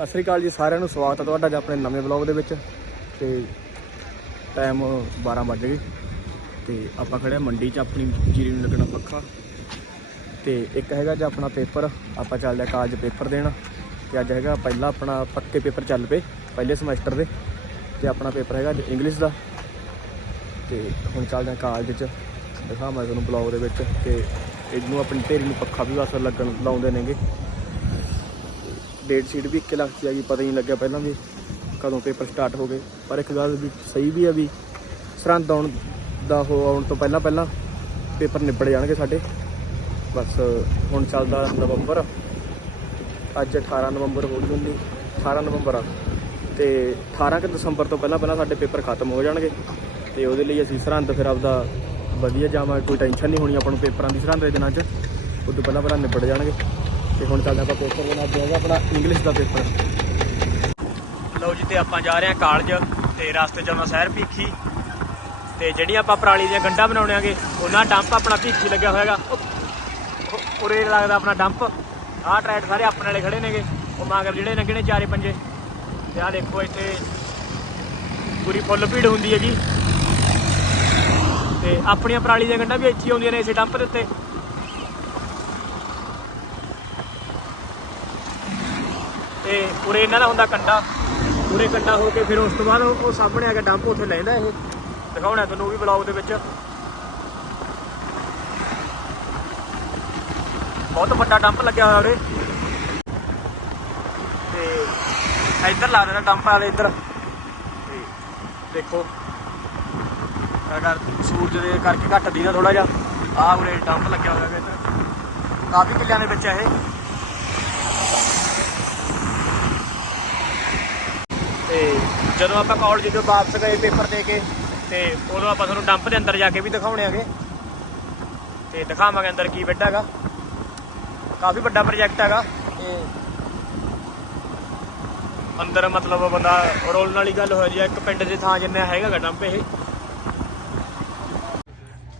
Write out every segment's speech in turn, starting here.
ਸਤਿ ਸ੍ਰੀ ਅਕਾਲ ਜੀ, ਸਾਰਿਆਂ ਨੂੰ ਸਵਾਗਤ ਹੈ ਤੁਹਾਡਾ ਜੀ ਆਪਣੇ ਨਵੇਂ ਵਲੌਗ ਦੇ ਵਿੱਚ। ਤੇ ਟਾਈਮ 12 ਵੱਜ ਗਏ। ਤੇ ਆਪਾਂ ਖੜੇ ਮੰਡੀ 'ਚ, ਆਪਣੀ ਜੀਰੀ ਨੂੰ ਲੱਗਣਾ ਪੱਖਾ। ਤੇ ਇੱਕ ਹੈਗਾ ਜੀ ਆਪਣਾ ਪੇਪਰ, ਆਪਾਂ ਚੱਲਦੇ ਹਾਂ ਕਾਲਜ ਪੇਪਰ ਦੇਣ। ਤੇ ਅੱਜ ਹੈਗਾ ਪਹਿਲਾ ਆਪਣਾ ਪੱਕੇ ਪੇਪਰ ਚੱਲ ਪਏ, ਪਹਿਲੇ ਸਮੈਸਟਰ ਦੇ। ਤੇ ਆਪਣਾ ਪੇਪਰ ਹੈਗਾ ਇੰਗਲਿਸ਼ ਦਾ। ਤੇ ਹੁਣ ਚੱਲਦੇ ਹਾਂ ਕਾਲਜ 'ਚ। ਦਿਖਾਵਾਂ ਤੁਹਾਨੂੰ ਬਲੌਗ ਦੇ ਵਿੱਚ ਤੇ ਇਹਨੂੰ ਆਪਣੀ ਢੇਰੀ ਨੂੰ ਪੱਖਾ ਵੀ ਵਾਸਤੇ ਲੱਗਣ ਲਾਉਂਦੇ ਨੇਗੇ। ਡੇਟ ਸ਼ੀਟ ਵੀ ਇੱਕੇ ਲੱਖ ਦੀ ਆ ਗਈ, ਪਤਾ ਨਹੀਂ ਲੱਗਿਆ ਪਹਿਲਾਂ ਵੀ ਕਦੋਂ ਪੇਪਰ ਸਟਾਰਟ ਹੋ ਗਏ। ਪਰ ਇੱਕ ਗੱਲ ਵੀ ਸਹੀ ਵੀ ਆ ਵੀ ਸਰਹੰਦ ਆਉਣ ਦਾ ਹੋ, ਆਉਣ ਤੋਂ ਪਹਿਲਾਂ ਪਹਿਲਾਂ ਪੇਪਰ ਨਿਬੜ ਜਾਣਗੇ ਸਾਡੇ। ਬਸ ਹੁਣ ਚੱਲਦਾ ਨਵੰਬਰ। ਅੱਜ 18 ਨਵੰਬਰ ਹੋ ਗਈ ਹੁੰਦੀ 18 ਨਵੰਬਰ ਆ। ਤੇ 18 ਕੁ ਦਸੰਬਰ ਤੋਂ ਪਹਿਲਾਂ ਪਹਿਲਾਂ ਸਾਡੇ ਪੇਪਰ ਖਤਮ ਹੋ ਜਾਣਗੇ। ਤੇ ਉਹਦੇ ਲਈ ਅਸੀਂ ਸਰਹੰਦ ਫਿਰ ਆਪਦਾ ਵਧੀਆ ਜਾਵਾਂਗੇ, ਕੋਈ ਟੈਨਸ਼ਨ ਨਹੀਂ ਹੋਣੀ ਆਪਾਂ ਨੂੰ ਪੇਪਰਾਂ ਦੀ ਸਰਹੰਦ ਦੇ ਦਿਨਾਂ 'ਚ। ਉਦੋਂ ਪਹਿਲਾਂ ਪਹਿਲਾਂ ਨਿਬੜ ਜਾਣਗੇ। ਤੇ ਹੁਣ ਚੱਲਦਾ ਆਪਾਂ ਪੇਪਰ ਦੇਣਾ ਅੱਜ ਆਪਣਾ ਇੰਗਲਿਸ਼ ਦਾ ਪੇਪਰ। ਲਓ ਜੀ, ਤੇ ਆਪਾਂ ਜਾ ਰਹੇ ਹਾਂ ਕਾਲਜ ਤੇ ਰਸਤੇ 'ਚ ਸ਼ਹਿਰ ਭੀਖੀ। ਤੇ ਜਿਹੜੀਆਂ ਆਪਾਂ ਪਰਾਲੀ ਦੀਆਂ ਗੰਢਾਂ ਬਣਾਉਣੀਆਂਗੇ ਉਹਨਾਂ ਡੰਪ ਆਪਣਾ ਭੀਖੀ ਲੱਗਿਆ ਹੋਇਆਗਾ ਉਰੇ ਲੱਗਦਾ ਆਪਣਾ ਡੰਪ। ਆਹ ਟਰੈਕ ਸਾਰੇ ਆਪਣੇ ਵਾਲੇ ਖੜੇ ਨੇਗੇ। ਉਹ ਮਗਰ ਜਿਹੜੇ ਲੱਗੇ ਨੇ ਚਾਰੇ ਪੰਜੇ। ਤੇ ਆਹ ਦੇਖੋ ਇੱਥੇ ਪੂਰੀ ਫੁੱਲ ਭੀੜ ਹੁੰਦੀ ਹੈਗੀ। ਤੇ ਆਪਣੀਆਂ ਪਰਾਲੀ ਦੀਆਂ ਗੰਢਾਂ ਵੀ ਇੱਥੇ ਹੀ ਆਉਂਦੀਆਂ ਨੇ, ਇਸੇ ਡੰਪ ਦੇ ਉੱਤੇ। ਤੇ ਉਰੇ ਇਹਨਾਂ ਦਾ ਹੁੰਦਾ ਕੰਡਾ। ਉਰੇ ਕੰਡਾ ਹੋ ਕੇ ਫਿਰ ਉਸ ਤੋਂ ਬਾਅਦ ਉਹ ਸਾਹਮਣੇ ਆ ਕੇ ਡੰਪ ਉੱਥੇ ਲੈਂਦਾ ਇਹ। ਦਿਖਾਉਣਾ ਤੁਹਾਨੂੰ ਉਹ ਵੀ ਬਲੌਗ ਦੇ ਵਿੱਚ। ਬਹੁਤ ਵੱਡਾ ਡੰਪ ਲੱਗਿਆ ਹੋਇਆ ਉਰੇ। ਤੇ ਇੱਧਰ ਲਾ ਦੇਣਾ ਡੰਪ ਵਾਲੇ ਇੱਧਰ। ਤੇ ਦੇਖੋ, ਸਾਡਾ ਸੂਰਜ ਦੇ ਕਰਕੇ ਘੱਟ ਦੀ ਨਾ ਥੋੜਾ ਜਿਹਾ। ਆਹ ਉਰੇ ਡੰਪ ਲੱਗਿਆ ਹੋਇਆ ਹੈਗਾ ਇੱਧਰ। ਕਾਫੀ ਕਿੱਲਿਆਂ ਦੇ ਵਿੱਚ ਹੈ ਇਹ। ਤੇ ਜਦੋਂ ਆਪਾਂ ਕਾਲਜ ਤੋਂ ਵਾਪਸ ਗਏ ਪੇਪਰ ਦੇ ਕੇ, ਤੇ ਉਦੋਂ ਆਪਾਂ ਤੁਹਾਨੂੰ ਡੰਪ ਦੇ ਅੰਦਰ ਜਾ ਕੇ ਵੀ ਦਿਖਾਉਣੇ ਆਗੇ ਤੇ ਦਿਖਾਵਾਂਗੇ ਅੰਦਰ ਕੀ ਬੈਠਾ ਹੈਗਾ। ਕਾਫੀ ਵੱਡਾ ਪ੍ਰੋਜੈਕਟ ਹੈਗਾ। ਤੇ ਅੰਦਰ ਮਤਲਬ ਬੰਦਾ ਰੋਲਣ ਵਾਲੀ ਗੱਲ ਹੋ ਜੀ ਇੱਕ ਪਿੰਡ ਦੇ ਥਾਂ ਜਿੰਨਾ ਹੈਗਾ ਡੰਪ ਇਹ।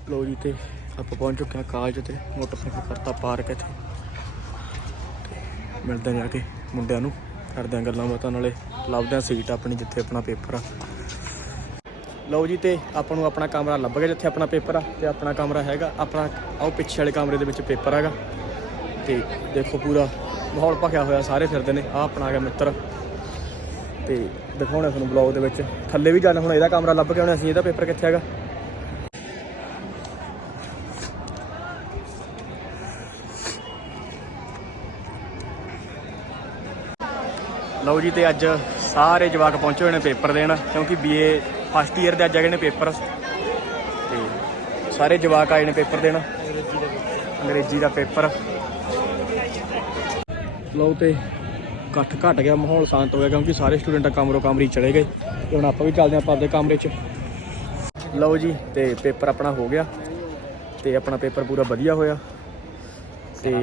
ਲੋ ਜੀ ਤੇ ਆਪਾਂ ਪਹੁੰਚ ਚੁੱਕੇ ਹਾਂ ਕਾਲਜ ਤੇ। ਮੋਟਰਸਾਈਕਲ ਕਰਤਾ ਪਾਰਕ ਇੱਥੇ। ਮਿਲਦੇ ਹਾਂ ਜਾ ਕੇ ਮੁੰਡਿਆਂ ਨੂੰ। ਕਰਦੇ ਹਾਂ ਗੱਲਾਂ ਬਾਤਾਂ ਨਾਲੇ। ਲੱਭਦੇ ਹਾਂ ਸੀਟ ਆਪਣੀ ਜਿੱਥੇ ਆਪਣਾ ਪੇਪਰ ਆ। ਲਓ ਜੀ ਤੇ ਆਪਾਂ ਨੂੰ ਆਪਣਾ ਕਮਰਾ ਲੱਭ ਗਿਆ ਜਿੱਥੇ ਆਪਣਾ ਪੇਪਰ ਆ ਤੇ ਆਪਣਾ ਕਮਰਾ ਹੈਗਾ। ਆਪਣਾ, ਆਓ ਪਿੱਛੇ ਵਾਲੇ ਕਮਰੇ ਦੇ ਵਿੱਚ ਪੇਪਰ ਹੈਗਾ। ਤੇ ਦੇਖੋ ਪੂਰਾ ਮਾਹੌਲ ਭਖਿਆ ਹੋਇਆ ਸਾਰੇ ਫਿਰਦੇ ਨੇ। ਆ ਆਪਣਾ ਆ ਗਿਆ ਮਿੱਤਰ। ਤੇ ਦਿਖਾਉਣਾ ਤੁਹਾਨੂੰ ਬਲੌਗ ਦੇ ਵਿੱਚ। ਥੱਲੇ ਵੀ ਜਾਣਾ ਹੁਣ ਇਹਦਾ ਕਮਰਾ ਲੱਭ ਕੇ ਆਉਣਾ ਅਸੀਂ। ਇਹਦਾ ਪੇਪਰ ਕਿੱਥੇ ਹੈਗਾ? ਲਓ ਜੀ ਤੇ ਅੱਜ ਸਾਰੇ ਜਵਾਕ ਪਹੁੰਚੇ ਹੋਏ ਨੇ ਪੇਪਰ ਦੇਣ, ਕਿਉਂਕਿ ਬੀਏ ਫਸਟ ਈਅਰ ਦੇ ਅੱਜ ਆ ਗਏ ਨੇ ਪੇਪਰ। ਤੇ ਸਾਰੇ ਜਵਾਕ ਆਏ ਨੇ ਪੇਪਰ ਦੇਣ। ਅੰਗਰੇਜ਼ੀ ਦਾ ਪੇਪਰ। ਲਓ ਤੇ ਇਕੱਠ ਘਟ ਗਿਆ ਮਾਹੌਲ, ਸ਼ਾਂਤ ਹੋਇਆ ਕਿਉਂਕਿ ਸਾਰੇ ਸਟੂਡੈਂਟ ਕਮਰੋ ਕਮਰੀ ਚਲੇ ਗਏ। ਤੇ ਹੁਣ ਆਪਾਂ ਵੀ ਚੱਲਦੇ ਆਪਾਂ ਆਪਦੇ ਕਮਰੇ 'ਚ। ਲਓ ਜੀ ਤੇ ਪੇਪਰ ਆਪਣਾ ਹੋ ਗਿਆ। ਤੇ ਆਪਣਾ ਪੇਪਰ ਪੂਰਾ ਵਧੀਆ ਹੋਇਆ। ਤੇ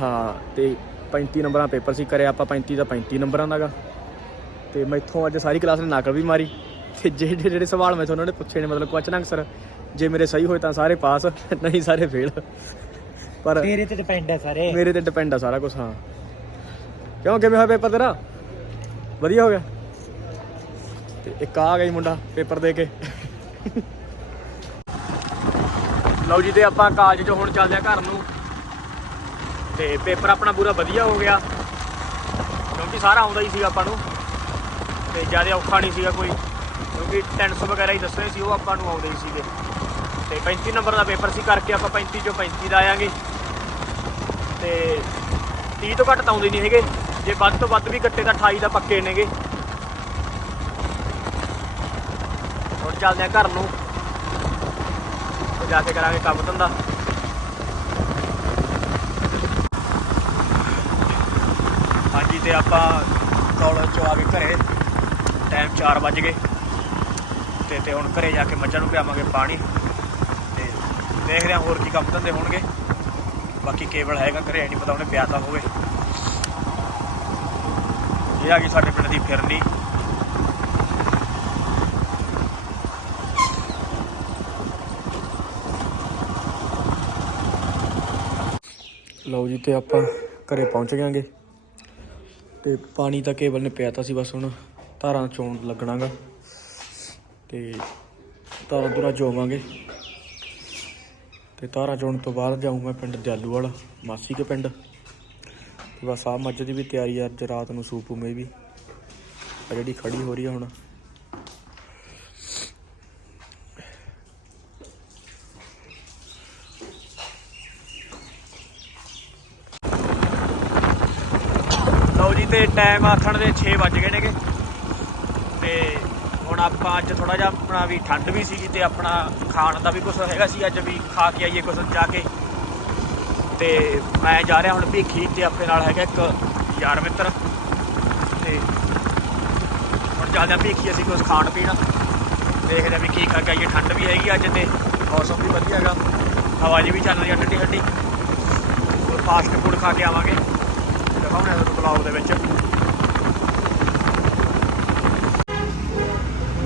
ਹਾਂ, ਤੇ 35 ਨੰਬਰਾਂ ਪੇਪਰ ਸੀ ਕਰਿਆ ਆਪਾਂ 35 ਦਾ 35 ਨੰਬਰਾਂ ਦਾਗਾ ਤੇ ਮੈਥੋਂ ਅੱਜ ਸਾਰੀ ਕਲਾਸ ਨੇ ਨਕਲ ਵੀ ਮਾਰੀ। ਤੇ ਜਿਹੜੇ ਜਿਹੜੇ ਸਵਾਲ ਮੈਥੋਂ ਉਹਨਾਂ ਨੇ ਪੁੱਛੇ ਨੇ ਮਤਲਬ ਕੁਐਸਚਨ ਆਨਸਰ ਜੇ ਮੇਰੇ ਸਹੀ ਹੋਏ ਤਾਂ ਸਾਰੇ ਪਾਸ ਨਹੀਂ ਸਾਰੇ ਫੇਲ ਪਰ ਤੇਰੇ ਤੇ ਡਿਪੈਂਡ ਹੈ ਸਾਰੇ। ਮੇਰੇ ਤੇ ਡਿਪੈਂਡ ਆ ਸਾਰਾ ਕੁਝ ਹਾਂ। ਕਿਉਂ ਕਿਵੇਂ ਹੋਇਆ ਪੇਪਰ ਤੇਰਾ? ਵਧੀਆ ਹੋ ਗਿਆ? ਤੇ ਇੱਕ ਆ ਜੀ ਮੁੰਡਾ ਪੇਪਰ ਦੇ ਕੇ। ਲਓ ਜੀ ਤੇ ਆਪਾਂ ਕਾਲਜ ਚੋਂ ਹੁਣ ਚੱਲਦੇ ਆ ਘਰ ਨੂੰ। ਤੇ ਪੇਪਰ ਆਪਣਾ ਪੂਰਾ ਵਧੀਆ ਹੋ ਗਿਆ। ਕਿਉਂਕਿ ਸਾਰਾ ਆਉਂਦਾ ਹੀ ਸੀਗਾ ਆਪਾਂ ਨੂੰ। ਤੇ ਜ਼ਿਆਦਾ ਔਖਾ ਨਹੀਂ ਸੀਗਾ ਕੋਈ। ਕਿਉਂਕਿ ਟੈਂਸ ਵਗੈਰਾ ਹੀ ਦੱਸਣੇ ਸੀ, ਉਹ ਆਪਾਂ ਨੂੰ ਆਉਂਦੇ ਹੀ ਸੀਗੇ। ਤੇ 35 ਨੰਬਰ ਦਾ ਪੇਪਰ ਸੀ ਕਰਕੇ ਆਪਾਂ 35 ਚੋਂ 35 ਦਾ ਆਇਆਂਗੇ। ਤੇ 30 ਤੋਂ ਘੱਟ ਤਾਂ ਆਉਂਦੇ ਨਹੀਂ ਹੈਗੇ। ਜੇ ਵੱਧ ਤੋਂ ਵੱਧ ਵੀ ਕੱਟੇ ਤਾਂ 28 ਦਾ ਪੱਕੇ ਨੇਗੇ। ਹੁਣ ਚੱਲਦੇ ਆ ਘਰ ਨੂੰ। ਜਾ ਕੇ ਕਰਾਂਗੇ ਕੰਮ ਧੰਦਾ। ਤੇ ਆਪਾਂ ਕਾਲਜ ਚੋਂ ਆ ਗਏ ਘਰੇ। ਟਾਈਮ 4 ਵੱਜ ਗਏ। ਤੇ ਤੇ ਹੁਣ ਘਰੇ ਜਾ ਕੇ ਮੱਝਾਂ ਨੂੰ ਪਿਆਵਾਂਗੇ ਪਾਣੀ। ਤੇ ਦੇਖ ਰਿਹਾ ਹੋਰ ਕੀ ਕੰਮ ਧੰਦੇ ਹੋਣਗੇ। ਬਾਕੀ ਕੇਵਲ ਹੈਗਾ ਘਰੇ ਨਹੀਂ ਪਤਾ ਉਹਨੇ ਪਿਆਤਾ ਹੋਵੇ। ਇਹ ਆ ਗਈ ਸਾਡੇ ਪਿੰਡ ਦੀ ਫਿਰਨੀ। ਲਓ ਜੀ, ਤੇ ਆਪਾਂ ਘਰੇ ਪਹੁੰਚ ਗਏਗੇ ਤੇ ਪਾਣੀ ਤਾਂ ਕੇਬਲ ਨੇ ਪਿਆ ਤਾਂ ਸੀ, ਬਸ ਹੁਣ ਧਾਰਾਂ ਚੋਣ ਲੱਗਣਾਗਾ ਤੇ ਧਾਰਾਂ ਧੁਰਾਂ ਜੋਵਾਂਗੇ ਤੇ ਧਾਰਾਂ ਚੋਣ ਤੋਂ ਬਾਅਦ ਜਾਊਂ ਮੈਂ ਪਿੰਡ ਦਿਆਲੂ ਵਾਲਾ, ਮਾਸੀ ਕੇ ਪਿੰਡ। ਤੇ ਬਸ ਆ ਮੱਝ ਦੀ ਵੀ ਤਿਆਰੀ ਆ, ਅੱਜ ਰਾਤ ਨੂੰ ਸੂਪ ਮੇ ਵੀ। ਆ ਜਿਹੜੀ ਖੜੀ ਹੋ ਰਹੀ ਆ ਹੁਣ। ਤੇ ਟਾਈਮ ਆਥਣ ਦੇ 6 ਵੱਜ ਗਏ ਨੇਗੇ। ਤੇ ਹੁਣ ਆਪਾਂ ਅੱਜ ਥੋੜਾ ਜਿਹਾ ਆਪਣਾ ਵੀ ਠੰਡ ਵੀ ਸੀਗੀ ਤੇ ਆਪਣਾ ਖਾਣ ਦਾ ਵੀ ਕੁਝ ਹੈਗਾ ਸੀ, ਅੱਜ ਵੀ ਖਾ ਕੇ ਆਈਏ ਕੁਝ ਜਾ ਕੇ। ਤੇ ਮੈਂ ਜਾ ਰਿਹਾ ਹੁਣ ਭੀਖੀ ਤੇ ਆਪਣੇ ਨਾਲ ਹੈਗਾ ਇੱਕ ਯਾਰ ਮਿੱਤਰ। ਤੇ ਹੁਣ ਚੱਲਦੇ ਹਾਂ ਭੀਖੀ, ਅਸੀਂ ਕੁਝ ਖਾਣ ਪੀਣ। ਦੇਖਦੇ ਹਾਂ ਵੀ ਕੀ ਖਾ ਕੇ ਆਈਏ। ਠੰਡ ਵੀ ਹੈਗੀ ਅੱਜ ਤੇ, ਮੌਸਮ ਵੀ ਵਧੀਆ ਹੈਗਾ। ਹਵਾ ਜੀ ਵੀ ਚੱਲ ਰਹੀ ਆ ਠੰਡੀ ਠੰਡੀ ਹੋਰ ਫਾਸਟ ਫੂਡ ਖਾ ਕੇ ਆਵਾਂਗੇ। ਦਿਖਾਉਣਾ ਤੁਹਾਨੂੰ ਬਲੌਗ ਦੇ ਵਿੱਚ।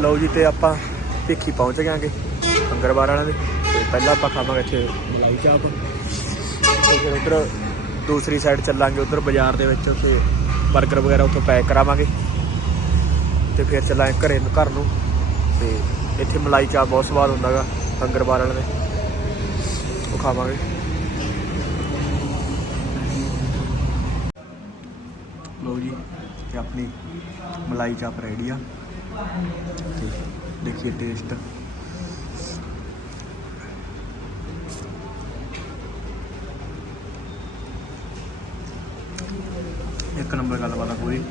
ਲਓ ਜੀ, ਤੇ ਆਪਾਂ ਭਿੱਖੀ ਪਹੁੰਚ ਗਏ ਆਂਗੇ ਅੰਗਰਵਾਰ ਵਾਲਿਆਂ ਦੇ। ਤੇ ਪਹਿਲਾਂ ਆਪਾਂ ਖਾਵਾਂਗੇ ਇੱਥੇ ਮਲਾਈ ਚਾਪ। ਤੇ ਫਿਰ ਉਧਰ ਦੂਸਰੀ ਸਾਈਡ ਚੱਲਾਂਗੇ, ਉਧਰ ਬਾਜ਼ਾਰ ਦੇ ਵਿੱਚ ਉੱਥੇ 버ਗਰ ਵਗੈਰਾ ਉੱਥੋਂ ਪੈਕ ਕਰਾਵਾਂਗੇ। ਤੇ ਫਿਰ ਚੱਲਾਂਗੇ ਘਰੇ ਨੂੰ, ਘਰ ਨੂੰ। ਤੇ ਇੱਥੇ ਮਲਾਈ ਚਾਪ ਬਹੁਤ ਸਵਾਦ ਹੁੰਦਾਗਾ ਅੰਗਰਵਾਰ ਵਾਲਿਆਂ ਦੇ। ਉਹ ਖਾਵਾਂਗੇ। ਲਓ ਜੀ ਤੇ ਆਪਣੀ ਮਲਾਈ ਚਾਪ ਰੈਡੀ ਆ। ਤੇ ਦੇਖੀਏ ਟੇਸਟ ਇੱਕ ਨੰਬਰ ਗੱਲਬਾਤ ਆ ਪੂਰੀ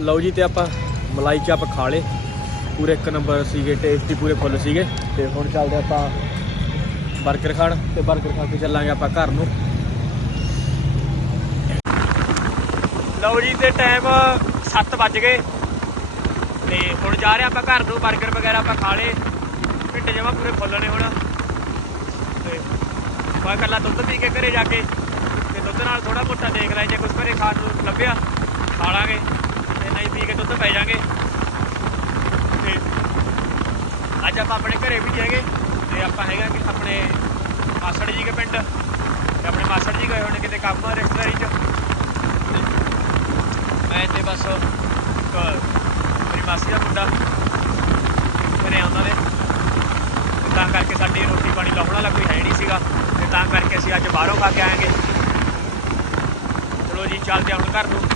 ਲਓ ਜੀ ਤੇ ਆਪਾਂ ਮਲਾਈ ਚਾਪ ਖਾ ਲੇ ਪੂਰੇ ਇੱਕ ਨੰਬਰ ਸੀਗੇ ਟੇਸਟੀ ਪੂਰੇ ਫੁੱਲ ਸੀਗੇ। ਤੇ ਹੁਣ ਚੱਲਦੇ ਆਪਾਂ ਬਰਗਰ ਖਾਣ ਤੇ ਬਰਗਰ ਖਾ ਕੇ ਚੱਲਾਂਗੇ ਆਪਾਂ ਘਰ ਨੂੰ। ਲਓ ਜੀ, ਤੇ ਟਾਈਮ 7 ਵੱਜ ਗਏ। ਤੇ ਹੁਣ ਜਾ ਰਿਹਾ ਆਪਾਂ ਘਰ ਨੂੰ, ਬਰਗਰ ਵਗੈਰਾ ਆਪਾਂ ਖਾ ਲੇ ਢਿੱਡ ਜਮਾ ਪੂਰੇ ਫੁੱਲ ਨੇ ਹੁਣ। ਤੇ ਮੈਂ ਕੱਲਾ ਦੁੱਧ ਪੀ ਕੇ ਘਰੇ ਜਾ ਕੇ ਤੇ ਦੁੱਧ ਨਾਲ ਥੋੜਾ ਮੋਟਾ ਦੇਖ ਲੈ ਜੇ ਕੁਝ ਘਰੇ ਖਾਣ ਨੂੰ ਲੱਭਿਆ, ਖਾ ਲਾਂਗੇ। ਤੇ ਨਹੀਂ ਪੀ ਕੇ ਦੁੱਧ ਪੈ ਜਾਾਂਗੇ ਤੇ ਅੱਜ ਆਪਾਂ ਆਪਣੇ ਘਰੇ ਵੀ ਜਾਗੇ ਤੇ ਆਪਾਂ ਹੈਗਾ ਕਿ ਆਪਣੇ ਮਾਸੜ ਜੀ ਦੇ ਪਿੰਡ ਤੇ ਆਪਣੇ ਮਾਸੜ ਜੀ ਗਏ ਹੋਣੇ ਕਿਤੇ ਕੰਮ ਰਿਸ਼ਤੇਦਾਰੀ ਚ। ਮੈਂ ਇੱਥੇ ਬਸ ਇੱਕ ਮੇਰੀ ਮਾਸੀ ਦਾ ਮੁੰਡਾ ਘਰੇ ਆਉਂਦਾ ਨੇ ਤੇ ਤਾਂ ਕਰਕੇ ਸਾਡੀ ਰੋਟੀ ਪਾਣੀ ਲਾਉਣ ਵਾਲਾ ਕੋਈ ਹੈ ਨਹੀਂ ਸੀਗਾ। ਤੇ ਤਾਂ ਕਰਕੇ ਅਸੀਂ ਅੱਜ ਬਾਹਰੋਂ ਖਾ ਕੇ ਆਏਗੇ। ਚਲੋ ਜੀ, ਚੱਲਦੇ ਹਾਂ ਹੁਣ ਘਰ ਨੂੰ।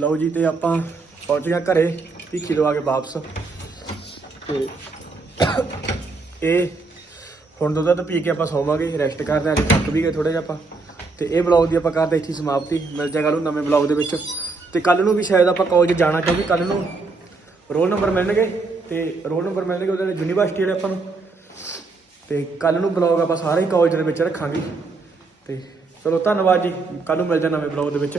ਲਓ ਜੀ ਤੇ ਆਪਾਂ ਪਹੁੰਚ ਗਿਆ ਘਰੇ, ਭੀਖੀ ਲਵਾ ਕੇ ਵਾਪਸ। ਤੇ ਇਹ ਹੁਣ ਦੁੱਧ ਤਾਂ ਪੀ ਕੇ ਆਪਾਂ ਸੌਵਾਂਗੇ ਰੈਸਟ ਕਰਦੇ ਆਂ ਅੱਜ ਥੱਕ ਵੀ ਗਏ ਥੋੜਾ ਜਿਹਾ ਆਪਾਂ। ਤੇ ਇਹ ਬਲੌਗ ਦੀ ਆਪਾਂ ਕਰਦੇ ਇੱਥੇ ਸਮਾਪਤੀ। ਮਿਲ ਜਾਏਗਾ ਨੂੰ ਨਵੇਂ ਬਲੌਗ ਦੇ ਵਿੱਚ। ਤੇ ਕੱਲ ਨੂੰ ਵੀ ਸ਼ਾਇਦ ਆਪਾਂ ਕਾਲਜ ਜਾਣਾ, ਕਿਉਂਕਿ ਕੱਲ ਨੂੰ ਰੋਲ ਨੰਬਰ ਮਿਲਣਗੇ। ਤੇ ਰੋਲ ਨੰਬਰ ਮਿਲਣਗੇ ਉਹਦੇ ਯੂਨੀਵਰਸਿਟੀ ਵਾਲੇ ਆਪਾਂ ਨੂੰ। ਤੇ ਕੱਲ ਨੂੰ ਬਲੌਗ ਆਪਾਂ ਸਾਰੇ ਹੀ ਕਾਲਜ ਦੇ ਵਿੱਚ ਰੱਖਾਂਗੇ। ਤੇ ਚਲੋ ਧੰਨਵਾਦ ਜੀ। ਕੱਲ ਨੂੰ ਮਿਲਦੇ ਹਾਂ ਨਵੇਂ ਬਲੌਗ ਦੇ ਵਿੱਚ।